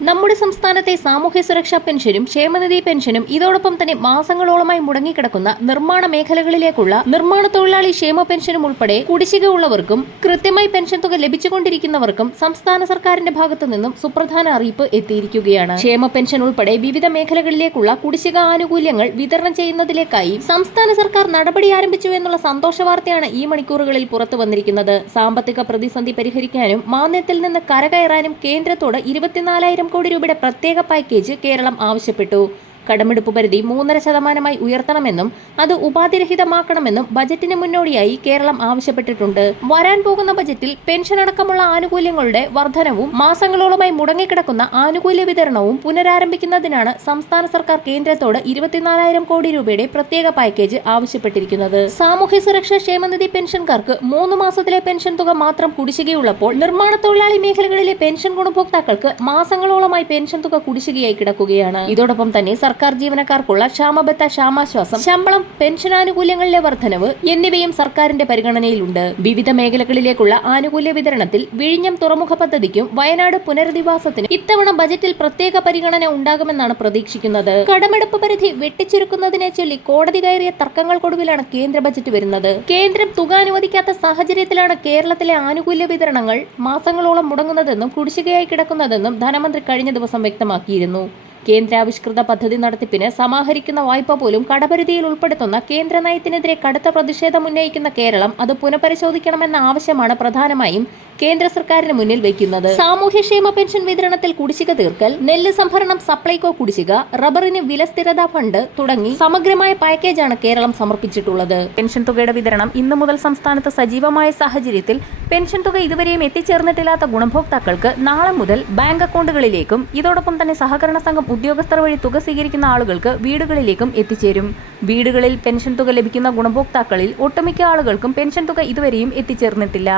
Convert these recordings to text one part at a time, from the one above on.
നമ്മുടെ സംസ്ഥാനത്തെ സാമൂഹ്യ സുരക്ഷാ പെൻഷനും ക്ഷേമനിധി പെൻഷനും ഇതോടൊപ്പം തന്നെ മാസങ്ങളോളമായി മുടങ്ങിക്കിടക്കുന്ന നിർമ്മാണ മേഖലകളിലേക്കുള്ള നിർമ്മാണ തൊഴിലാളി ക്ഷേമ പെൻഷനും ഉൾപ്പെടെ കുടിശ്ശിക ഉള്ളവർക്കും കൃത്യമായി പെൻഷൻ തുക ലഭിച്ചുകൊണ്ടിരിക്കുന്നവർക്കും സംസ്ഥാന സർക്കാരിന്റെ ഭാഗത്തു നിന്നും സുപ്രധാന അറിയിപ്പ് എത്തിയിരിക്കുകയാണ്. ക്ഷേമ പെൻഷൻ ഉൾപ്പെടെ വിവിധ മേഖലകളിലേക്കുള്ള കുടിശ്ശിക ആനുകൂല്യങ്ങൾ വിതരണം ചെയ്യുന്നതിലേക്കായി സംസ്ഥാന സർക്കാർ നടപടി ആരംഭിച്ചു എന്നുള്ള സന്തോഷ വാർത്തയാണ് ഈ മണിക്കൂറുകളിൽ പുറത്തു വന്നിരിക്കുന്നത്. സാമ്പത്തിക പ്രതിസന്ധി പരിഹരിക്കാനും മാന്ദ്യത്തിൽ നിന്ന് കരകയറാനും കേന്ദ്രത്തോട് 24,000 കോടി രൂപയുടെ പ്രത്യേക പാക്കേജ് കേരളം ആവശ്യപ്പെട്ടു. കടമെടുപ്പ് പരിധി 3.5% ഉയർത്തണമെന്നും അത് ഉപാധിരഹിതമാക്കണമെന്നും ബജറ്റിന് മുന്നോടിയായി കേരളം ആവശ്യപ്പെട്ടിട്ടുണ്ട്. വരാൻ പോകുന്ന ബജറ്റിൽ പെൻഷൻ അടക്കമുള്ള ആനുകൂല്യങ്ങളുടെ വർധനവും മാസങ്ങളോളമായി മുടങ്ങിക്കിടക്കുന്ന ആനുകൂല്യ വിതരണവും പുനരാരംഭിക്കുന്നതിനാണ് സംസ്ഥാന സർക്കാർ കേന്ദ്രത്തോട് 24,000 കോടി രൂപയുടെ പ്രത്യേക പാക്കേജ് ആവശ്യപ്പെട്ടിരിക്കുന്നത്. സാമൂഹ്യ സുരക്ഷാ ക്ഷേമനിധി പെൻഷൻകാർക്ക് 3 മാസത്തിലെ പെൻഷൻ തുക മാത്രം കുടിശ്ശികയുള്ളപ്പോൾ നിർമ്മാണ തൊഴിലാളി മേഖലകളിലെ പെൻഷൻ ഗുണഭോക്താക്കൾക്ക് മാസങ്ങളോളമായി പെൻഷൻ തുക കുടിശ്ശികയായി കിടക്കുകയാണ്. ഇതോടൊപ്പം തന്നെ സർക്കാർ ജീവനക്കാർക്കുള്ള ക്ഷാമബത്ത, ക്ഷാമാശ്വാസം, ശമ്പളം, പെൻഷനാനുകൂല്യങ്ങളിലെ വർധനവ് എന്നിവയും സർക്കാരിന്റെ പരിഗണനയിലുണ്ട്. വിവിധ മേഖലകളിലേക്കുള്ള ആനുകൂല്യ വിതരണത്തിൽ വിഴിഞ്ഞം തുറമുഖ പദ്ധതിക്കും വയനാട് പുനരധിവാസത്തിനും ഇത്തവണ ബജറ്റിൽ പ്രത്യേക പരിഗണന ഉണ്ടാകുമെന്നാണ് പ്രതീക്ഷിക്കുന്നത്. കടമെടുപ്പ് പരിധി വെട്ടിച്ചുരുക്കുന്നതിനെ ചൊല്ലി കോടതി കയറിയ തർക്കങ്ങൾക്കൊടുവിലാണ് കേന്ദ്ര ബജറ്റ് വരുന്നത്. കേന്ദ്രം തുക അനുവദിക്കാത്ത സാഹചര്യത്തിലാണ് കേരളത്തിലെ ആനുകൂല്യ വിതരണങ്ങൾ മാസങ്ങളോളം മുടങ്ങുന്നതെന്നും കുടിശ്ശികയായി കിടക്കുന്നതെന്നും ധനമന്ത്രി കഴിഞ്ഞ ദിവസം വ്യക്തമാക്കിയിരുന്നു. കേന്ദ്രാവിഷ്കൃത പദ്ധതി നടത്തിപ്പിന് സമാഹരിക്കുന്ന വായ്പ പോലും കടപരിധിയിൽ ഉൾപ്പെടുത്തുന്ന കേന്ദ്ര നയത്തിനെതിരെ കടുത്ത പ്രതിഷേധം ഉന്നയിക്കുന്ന കേരളം അത് പുനഃപരിശോധിക്കണമെന്ന ആവശ്യമാണ് പ്രധാനമായും കേന്ദ്ര സർക്കാരിന് മുന്നിൽ വയ്ക്കുന്നത്. സാമൂഹ്യക്ഷേമ പെൻഷൻ വിതരണത്തിൽ കുടിശ്ശിക തീർക്കൽ, നെല്ല് സംഭരണം, സപ്ലൈകോ കുടിശ്ശിക, റബ്ബറിന് വില സ്ഥിരതാ ഫണ്ട് തുടങ്ങി സമഗ്രമായ പാക്കേജാണ് കേരളം സമർപ്പിച്ചിട്ടുള്ളത്. പെൻഷൻ തുകയുടെ വിതരണം ഇന്നു മുതൽ സംസ്ഥാനത്ത് സജീവമായ സാഹചര്യത്തിൽ പെൻഷൻ തുക ഇതുവരെയും എത്തിച്ചേർന്നിട്ടില്ലാത്ത ഗുണഭോക്താക്കൾക്ക് നാളെ മുതൽ ബാങ്ക് അക്കൗണ്ടുകളിലേക്കും ഇതോടൊപ്പം തന്നെ സഹകരണ സംഘം ഉദ്യോഗസ്ഥർ വഴി തുക സ്വീകരിക്കുന്ന ആളുകൾക്ക് വീടുകളിലേക്കും എത്തിച്ചേരും. വീടുകളിൽ പെൻഷൻ തുക ലഭിക്കുന്ന ഗുണഭോക്താക്കളിൽ ഒട്ടുമിക്ക ആളുകൾക്കും പെൻഷൻ തുക ഇതുവരെയും എത്തിച്ചേർന്നിട്ടില്ല.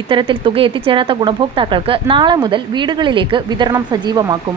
ഇത്തരത്തിൽ തുക എത്തിച്ചേരാത്ത ഗുണഭോക്താക്കൾക്ക് നാളെ മുതൽ വീടുകളിലേക്ക് വിതരണം സജീവമാക്കും.